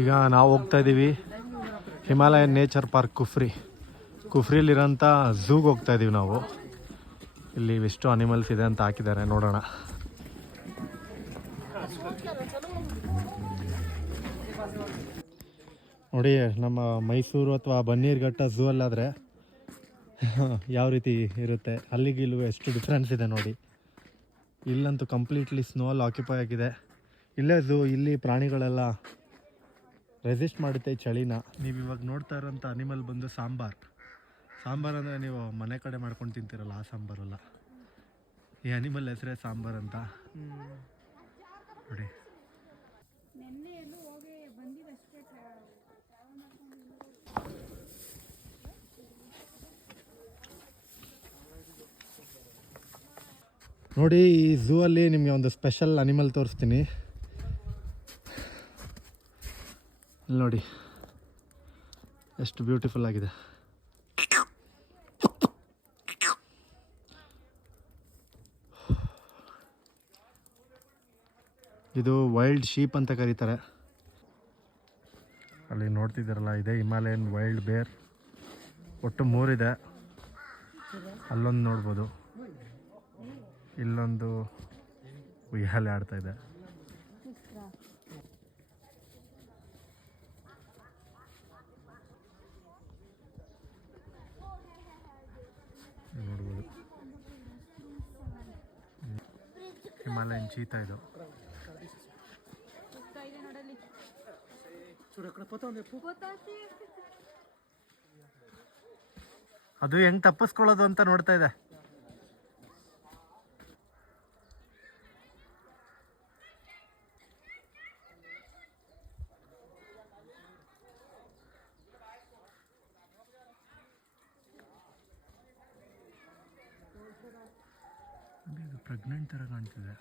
ಈಗ ನಾವು ಹೋಗ್ತಾ ಇದ್ದೀವಿ ಹಿಮಾಲಯನ್ ನೇಚರ್ ಪಾರ್ಕ್ ಕುಫ್ರಿಲಿರೋಂಥ ಝೂಗೆ ಹೋಗ್ತಾ ಇದ್ದೀವಿ ನಾವು. ಇಲ್ಲಿ ಎಷ್ಟು ಅನಿಮಲ್ಸ್ ಇದೆ ಅಂತ ಹಾಕಿದ್ದಾರೆ, ನೋಡೋಣ. ನೋಡಿ, ನಮ್ಮ ಮೈಸೂರು ಅಥವಾ ಬನ್ನೀರ್ಘಟ್ಟ ಝೂ ಅಲ್ಲಾದರೆ ಯಾವ ರೀತಿ ಇರುತ್ತೆ, ಅಲ್ಲಿಗಿಲ್ಲೂ ಎಷ್ಟು ಡಿಫ್ರೆನ್ಸ್ ಇದೆ ನೋಡಿ. ಇಲ್ಲಂತೂ ಕಂಪ್ಲೀಟ್ಲಿ ಸ್ನೋಲ್ಲಿ ಆಕ್ಯುಪೈ ಆಗಿದೆ. ಇಲ್ಲೇ ಝೂ, ಇಲ್ಲಿ ಪ್ರಾಣಿಗಳೆಲ್ಲ ರೆಸಿಸ್ಟ್ ಮಾಡುತ್ತೆ ಈ ಚಳಿನ. ನೀವು ಇವಾಗ ನೋಡ್ತಾ ಇರೋಂಥ ಅನಿಮಲ್ ಬಂದು ಸಾಂಬಾರ್ ಅಂದರೆ ನೀವು ಮನೆ ಕಡೆ ಮಾಡ್ಕೊಂಡು ತಿಂತೀರಲ್ಲ, ಆ ಸಾಂಬಾರಲ್ಲ. ಈ ಅನಿಮಲ್ ಹೆಸರೇ ಸಾಂಬಾರ್ ಅಂತ ನೋಡಿ. ನೋಡಿ, ಈ ಝೂ ಅಲ್ಲಿ ನಿಮಗೆ ಒಂದು ಸ್ಪೆಷಲ್ ಅನಿಮಲ್ ತೋರಿಸ್ತೀನಿ. ಇಲ್ಲಿ ನೋಡಿ ಎಷ್ಟು ಬ್ಯೂಟಿಫುಲ್ ಆಗಿದೆ. ಇದು ವೈಲ್ಡ್ ಶೀಪ್ ಅಂತ ಕರೀತಾರೆ. ಅಲ್ಲಿ ನೋಡ್ತಿದ್ದೀರಲ್ಲ, ಇದೆ ಹಿಮಾಲಯನ್ ವೈಲ್ಡ್ ಬೇರ್. ಒಟ್ಟು 3 ಇದೆ. ಅಲ್ಲೊಂದು ನೋಡ್ಬೋದು, ಇಲ್ಲೊಂದು ಉಯ್ಯಾಲೆ ಆಡ್ತಾ ಇದೆ. ನೋಡ್ಬೋದು ಹಿಮಾಲಯನ್ ಚೀತಾ ಇದು. ಅದು ಹೆಂಗ್ ತಪ್ಪಿಸ್ಕೊಳ್ಳೋದು ಅಂತ ನೋಡ್ತಾ ಇದೆ. ಇದು ಪ್ರೆಗ್ನೆಂಟ್ ಥರ ಕಾಣ್ತಿದೆ.